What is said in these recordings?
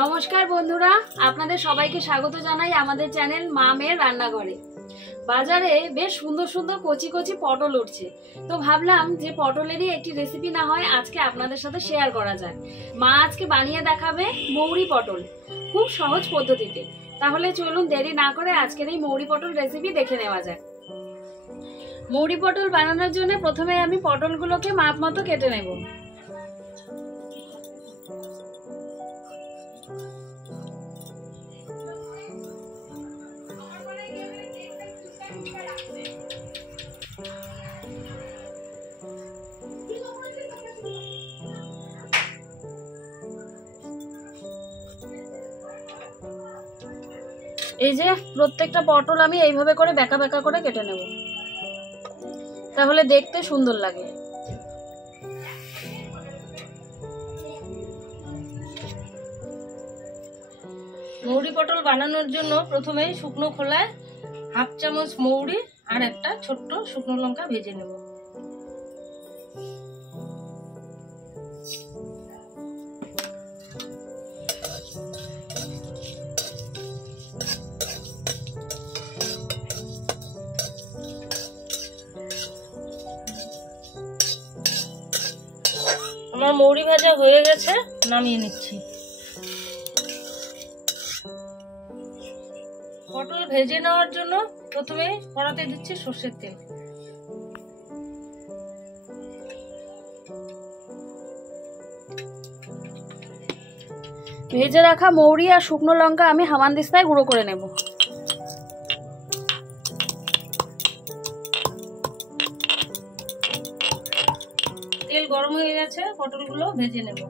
নমস্কার বন্ধুরা, আপনাদের সবাইকে স্বাগত জানাই আমাদের চ্যানেল মা মেয়ের রান্নাঘরে। বাজারে বেশ সুন্দর সুন্দর কচি কচি পটল উঠছে, তো ভাবলাম যে পটলেরই একটি রেসিপি না হয় আজকে আপনাদের সাথে শেয়ার করা যায়। মা আজকে বানিয়ে দেখাবে মৌরি পটল, খুব সহজ পদ্ধতিতে। তাহলে চলুন দেরি না করে আজকের এই মৌরি পটল রেসিপি দেখে নেওয়া যায়। মৌরি পটল বানানোর জন্য প্রথমে আমি পটলগুলোকে মাপ মতো কেটে নেব। এই যে প্রত্যেকটা পটল আমি এইভাবে করে বেঁকা বেঁকা করে কেটে নেব, তাহলে দেখতে সুন্দর লাগে। মৌরি পটল বানানোর জন্য প্রথমে শুকনো খোলায় হাফ চামচ মৌরি আর একটা ছোট্ট শুকনো লঙ্কা ভেজে নেব। আমার মৌরি ভাজা হয়ে গেছে, নামিয়ে নিচ্ছি। পটল ভেজে নেওয়ার জন্য প্রথমে কড়াতে দিচ্ছি সরষের তেল। ভেজে রাখা মৌরি আর শুকনো লঙ্কা আমি হামানদিস্তায় গুঁড়ো করে নেব। তেল গরম হয়ে গেছে, পটলগুলো ভেজে নেব।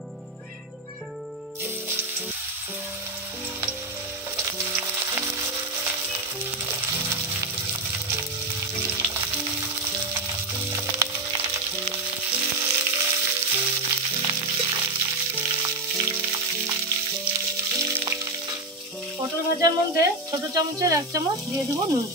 পটল ভাজার মধ্যে ছোট চামচের 1 চামচ দিয়ে দেব নুন।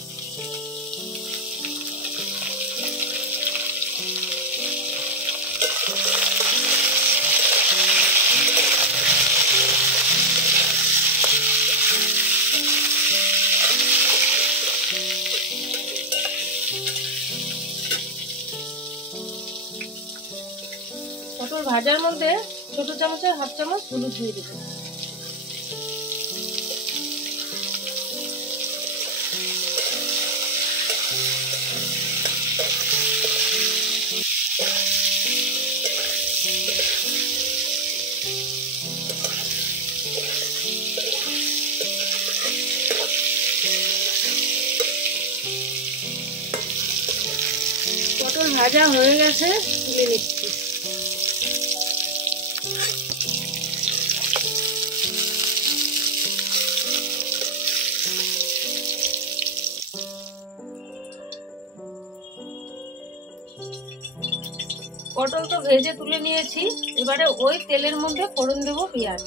পটল ভাজার মধ্যে ছোট চামচের হাফ চামচ হলুদ দিয়ে দেব। পটল ভাজা হয়ে গেছে, তুলে নিচ্ছি। পটল তো ভেজে তুলে নিয়েছি, এবারে ওই তেলের মধ্যে ফোড়ন দেব পেঁয়াজ।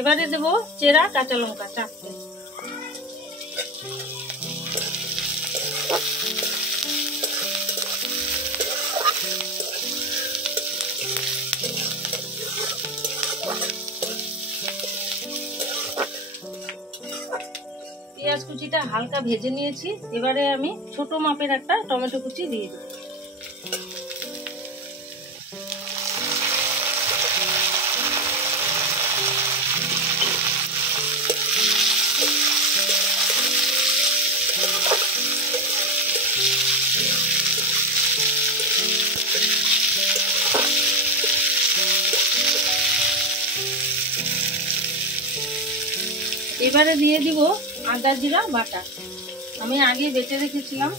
এবারে দেব চেরা কাঁচা লঙ্কা 4টে। পেঁয়াজ কুচিটা হালকা ভেজে নিয়েছি, এবারে আমি ছোট মাপের একটা টমেটো কুচি দিয়ে দিই। এবারে দিয়ে দিব আদা জিরা বাটা, আমি আগে বেটে রেখেছিলাম।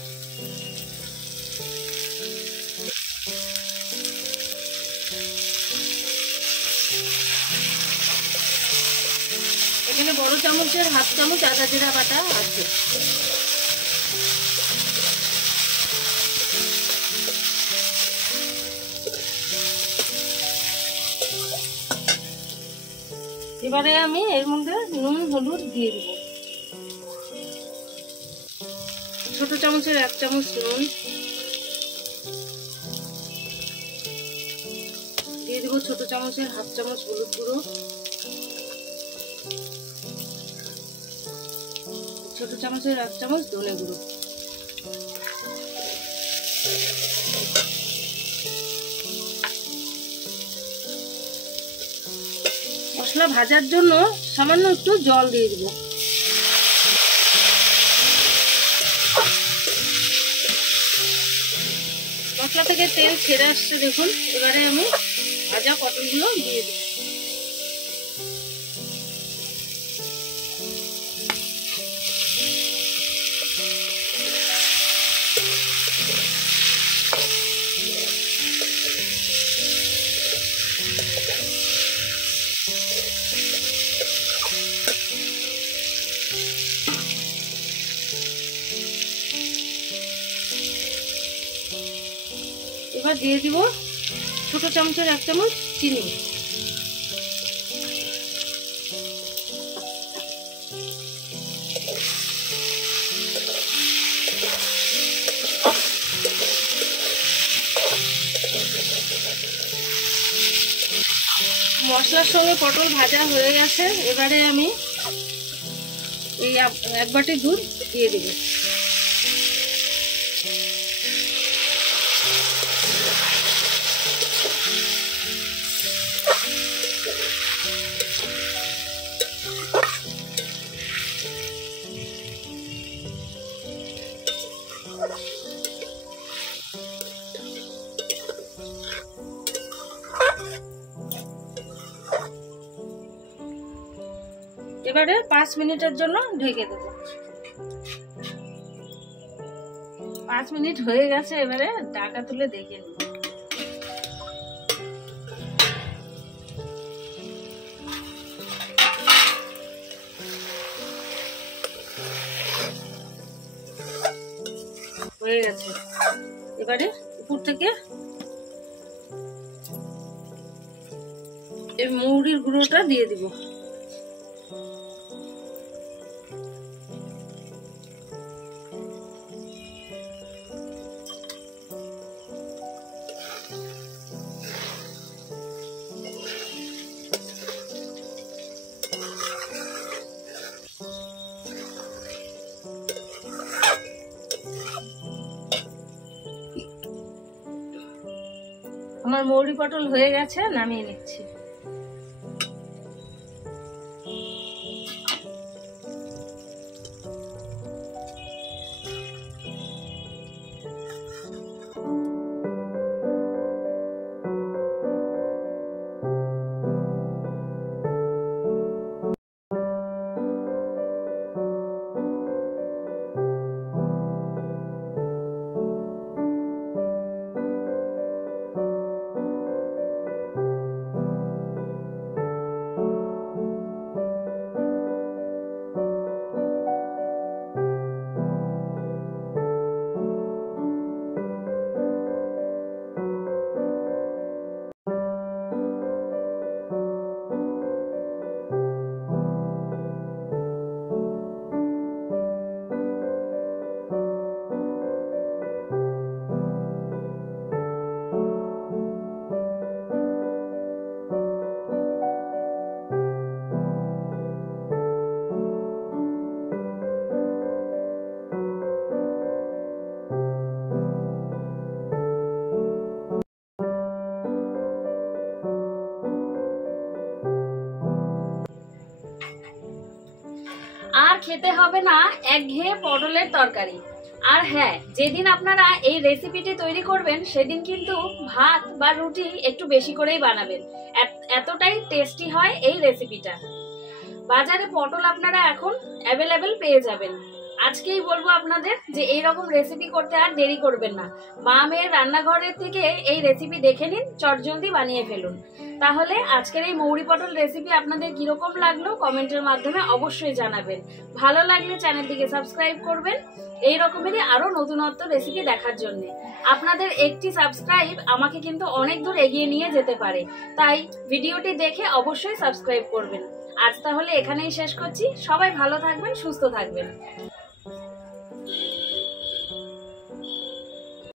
এখানে বড় চামচের হাফ চামচ আদা জিরা বাটা আছে। এবারে আমি এর মধ্যে নুন হলুদ দিয়ে দিব। ছোট চামচের 1 চামচ নুন দিয়ে দিব, ছোট চামচের 1/2 চামচ হলুদ গুঁড়ো, ছোট চামচের 1 চামচ ধনে গুঁড়ো। মশলা ভাজার জন্য সামান্য একটু জল দিয়ে দিব। মশলা থেকে তেল ছেড়ে আসছে দেখুন। এবারে আমি ভাজা পটলগুলো দিয়ে দিব। এবার দিয়ে দিব ছোট চামচের 1 চামচ চিনি। মশলার সঙ্গে পটল ভাজা হয়ে গেছে। এবারে আমি এই 1 বাটি দুধ দিয়ে দিব। এবারে 5 মিনিটের জন্য ঢেকে দেব। 5 মিনিট হয়ে গেছে। এবারে ঢাকা তুলে দেখে নেব। হয়ে গেছে। এবারে উপর থেকে এই মৌরির গুঁড়োটা দিয়ে দিব। আমার মৌরি পটল হয়ে গেছে, নামিয়ে নিচ্ছি। আর খেতে হবে না একঘেয়ে পটলের তরকারি। আর হ্যাঁ, যেদিন আপনারা এই রেসিপিটি তৈরি করবেন সেদিন কিন্তু ভাত বা রুটি একটু বেশি করেই বানাবেন, এতটাই টেস্টি হয় এই রেসিপিটা। বাজারে পটল আপনারা এখন অ্যাভেলেবেল পেয়ে যাবেন। আজকেই বলবো আপনাদের যে এইরকম রেসিপি করতে আর দেরি করবেন না। মা মেয়ের রান্নাঘরের থেকে এই রেসিপি দেখে নিন, চটজলদি বানিয়ে ফেলুন। তাহলে আজকের এই মৌরি পটল রেসিপি আপনাদের কিরকম লাগলো কমেন্টের মাধ্যমে অবশ্যই জানাবেন। ভালো লাগলে চ্যানেলটিকে সাবস্ক্রাইব করবেন এই রকমেরই আরো নতুনত্ব রেসিপি দেখার জন্য। আপনাদের একটি সাবস্ক্রাইব আমাকে কিন্তু অনেক দূর এগিয়ে নিয়ে যেতে পারে, তাই ভিডিওটি দেখে অবশ্যই সাবস্ক্রাইব করবেন। আজ তাহলে এখানেই শেষ করছি। সবাই ভালো থাকবেন, সুস্থ থাকবেন।